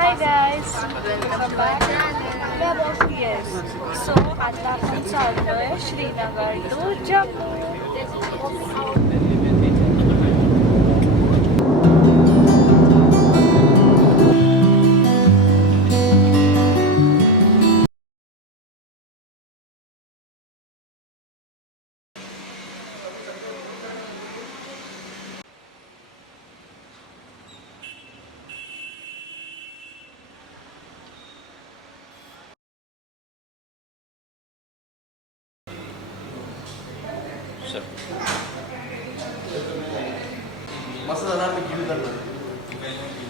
Hi guys, welcome back. Yes, so आता आपण चाललोय श्रीनगर टू जम्मू. मस्त जाणार मी जिम करणार.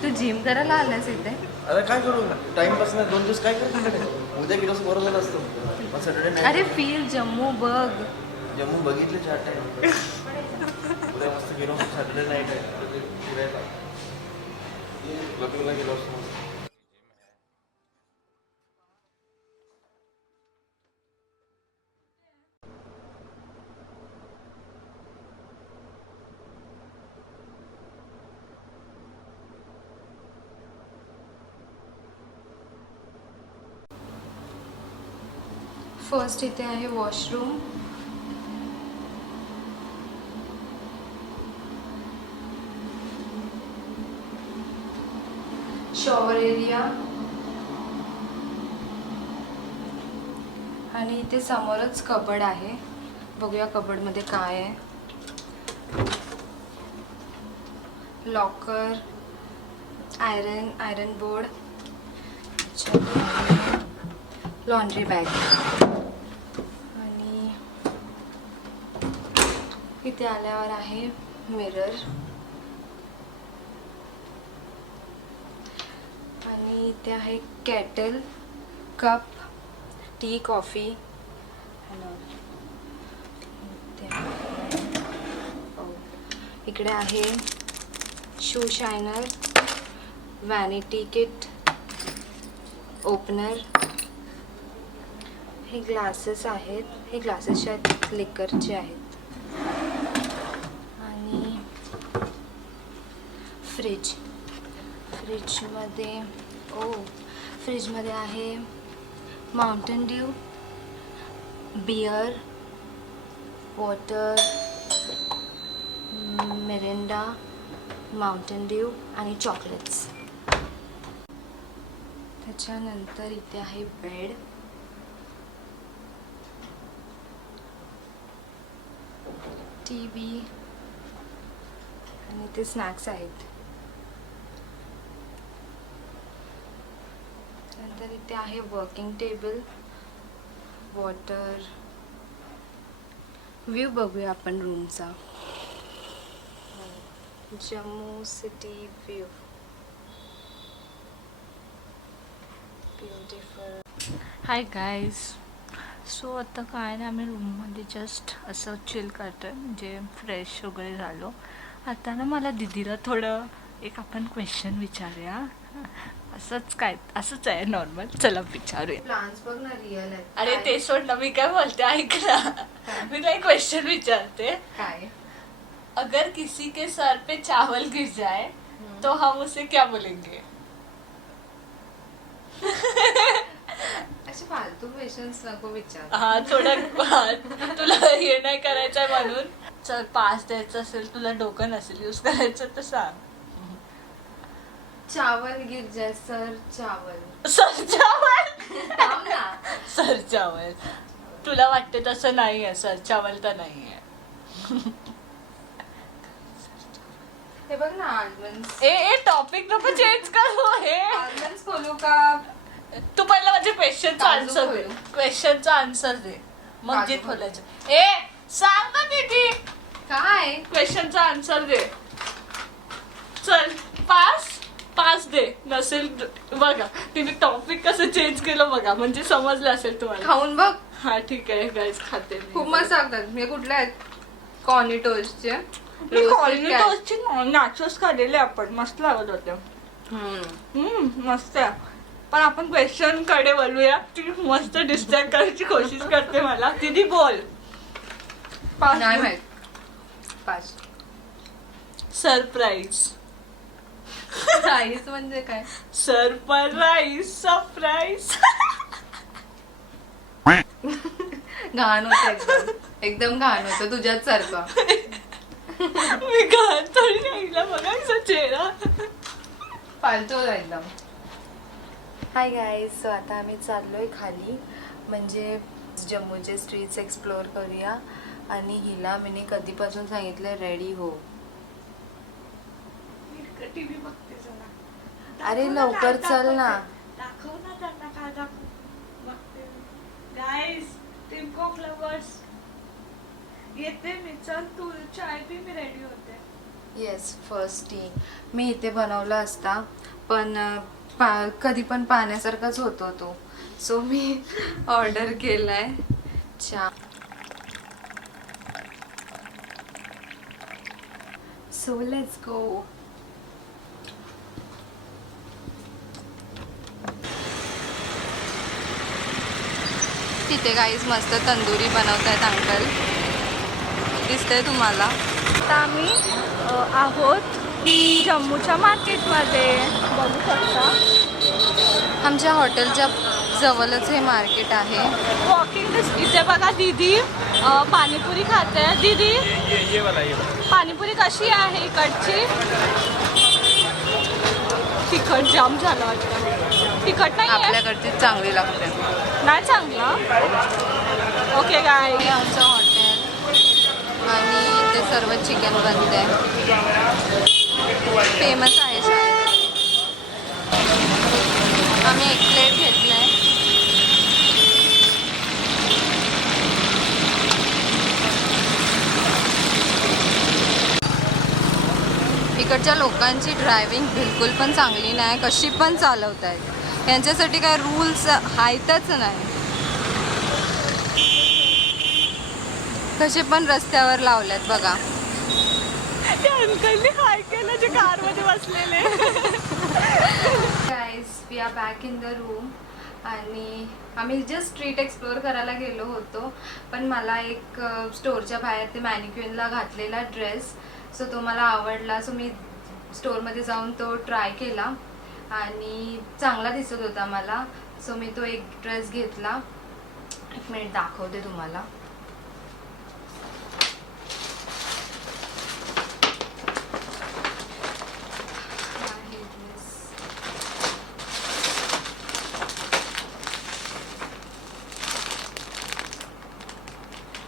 तू जिम करायला आलास इथे? अरे काय करू टाइमपास नाही 2 दिवस काय करतो उद्या गेलो बरं झालं असतं पण सॅटर्डे नाही. अरे फिर जम्मू बघ. जम्मू बघितले 4 टाइम उद्या मस्त गेलो सॅटर्डे नाईट आहे फिरायला क्लबिंगला गेलो असतो. फर्स्ट इथे आहे वॉशरूम. शॉवर एरिया आणि इथे समोरच कबड आहे. बघूया कबडमध्ये काय आहे. Locker, iron board, laundry bag आणि इथे आल्यावर आहे मिरर आणि इथे आहे केटल, कप, टी, कॉफी. इकडे आहे shoe shiner, vanity kit, opener. हे ग्लासेस आहेत. हे ग्लासेस आहेत लिकरचे आहेत. आणि फ्रीजमध्ये आहे Mountain Dew, beer, water, Mirinda, Mountain Dew आणि चॉकलेट्स. त्याच्यानंतर इथे आहे बेड. टीव्ही आणि ते स्नॅक्स आहेत. नंतर इथे आहे वर्किंग टेबल, वॉटर. व्ह्यू बघूया आपण रूमचा. Jammu city view, beautiful. Hi guys, so आता काय नाही, आम्ही रूममध्ये जस्ट असं चिल करतो आहे, म्हणजे फ्रेश वगैरे झालो. आता ना मला दीदीला थोडं एक आपण क्वेश्चन विचारूया. असंच आहे नॉर्मल. चला विचारूया. प्लान्स बघ ना, रिअल आहे. अरे ते सोड ना, मी काय बोलते ऐक ना. मी तुला एक क्वेश्चन विचारते. काय? अगर किसी के सर पे चावल गिर जाए तो हम उसे क्या बोलेंगे? असे फालतू क्वेश्चन्स नको विचार. हा थोडं तुला हे नाही करायचंय म्हणून. चल, पास द्यायचं असेल, तुला डोकं नसेल यूज करायचं तर सांग. चावल गिर जाए, सर चावल. सर चावल. थांब ना. सर चावल. तुला वाटते तसं नाही आहे. सर चावल तर नाही आहे. हे बघ ना, आल्मंड्स. ए टॉपिक नको चेंज करू. हे आल्मंड्स खोलू का? तू पहिला माझ्या क्वेश्चनचा काजू आन्सर दे. खोलू. क्वेश्चनचा आन्सर दे, मग काजू जे खोलू. खोलायचं. ए सांग ना दीदी, काय? क्वेश्चनचा आन्सर दे. चल, पास दे. नसेल बघा, तिने टॉपिक कसं चेंज केलं बघा, म्हणजे समजलं असेल तुम्हाला. खाऊन बघ. हा ठीक आहे गाईज, खाते मी. खूप मस्त लागतात. हे कुठले आहेत? कॉर्निटोसचे. मी कॉलनी टोस्टचे नाचोस खाल्लेले आपण, मस्त लागत होते. मस्त आहे. पण आपण क्वेश्चन कडे बोलूया. ती मस्त डिस्ट्रॅक्ट करायची कोशिश करते मला. दीदी बोल. नाही माहित. पाच. सरप्राईज. राईस म्हणजे काय? Surprise surprise. घाण होतं एकदम, एकदम घाण होतं तुझ्याच सारखं. मी घाण तरी नाही बघायचा चेहरा. फालतू होता एकदम. हाय गाईज, सो आता आम्ही चाललोय खाली, म्हणजे जम्मूचे स्ट्रीट्स एक्सप्लोअर करूया. आणि हिला मी कधीपासून सांगितलं रेडी हो. टीव्ही बघते जरा. अरे लवकर चल ना. दाखव ना त्यांना काय दाखव. बघते गाईस, टीम कॉक लवर्स येते मी. चल तू चाय पी, मी रेडी होते. येस, फर्स्ट टी मी इथे बनवला असता, पण कधी पण पाण्यासारखाच होतो तो, सो मी ऑर्डर केलाय चहा. So let's go. तिथे गाईज मस्त तंदुरी बनवतायत अंकल, दिसतंय तुम्हाला. आता आम्ही आहोत जम्मूच्या मार्केटमध्ये, बघू शकता. आमच्या हॉटेलच्या जवळच हे मार्केट आहे. वॉकिंग इथे बघा दीदी पाणीपुरी खाते. दीदी ये वाला पाणीपुरी कशी आहे इकडची? तिखट जाम झालं वाटतं. तिखट नाही आहे? आपल्याकडची चांगली लागते. नाही चांगलं. ओके गाय. हे आमचं हॉटेल आणि इथे सर्व चिकन बनते, फेमस आहे शायद. आम्ही एक प्लेट घेतलाय. इकडच्या लोकांची ड्रायव्हिंग बिलकुल पण चांगली नाही, कशी पण चालवत आहेत. यांच्यासाठी काय रूल्स आहेतच नाही, कसे पण रस्त्यावर लावल्यात बघा. त्या अंकलने हाय केलं जे कारमध्ये बसलेले. Guys, we are back in the room. आणि आम्ही जस्ट स्ट्रीट एक्सप्लोअर करायला गेलो होतो, पण मला एक स्टोरच्या बाहेर ते मॅनिक्विनला घातलेला ड्रेस, सो तो मला आवडला. सो मी स्टोअरमध्ये जाऊन तो ट्राय केला आणि चांगला दिसत होता मला, सो मी तो एक ड्रेस घेतला. एक मिनिट दाखवते तुम्हाला.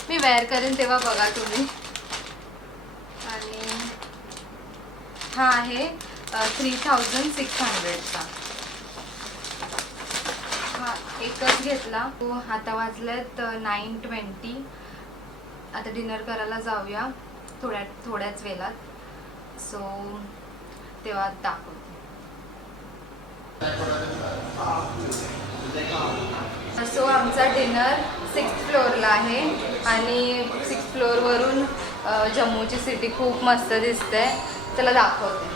मी वेअर करेन तेव्हा बघा तुम्ही. आणि हा आहे 3600चा. हा एकच घेतला. तो आता वाजलेत 9:20. आता डिनर करायला जाऊया थोड्याच वेळात, सो तेव्हा दाखवते. सो आमचा डिनर 6th फ्लोअरला आहे आणि 6th फ्लोअरवरून जम्मूची सिटी खूप मस्त दिसते. चला दाखवते.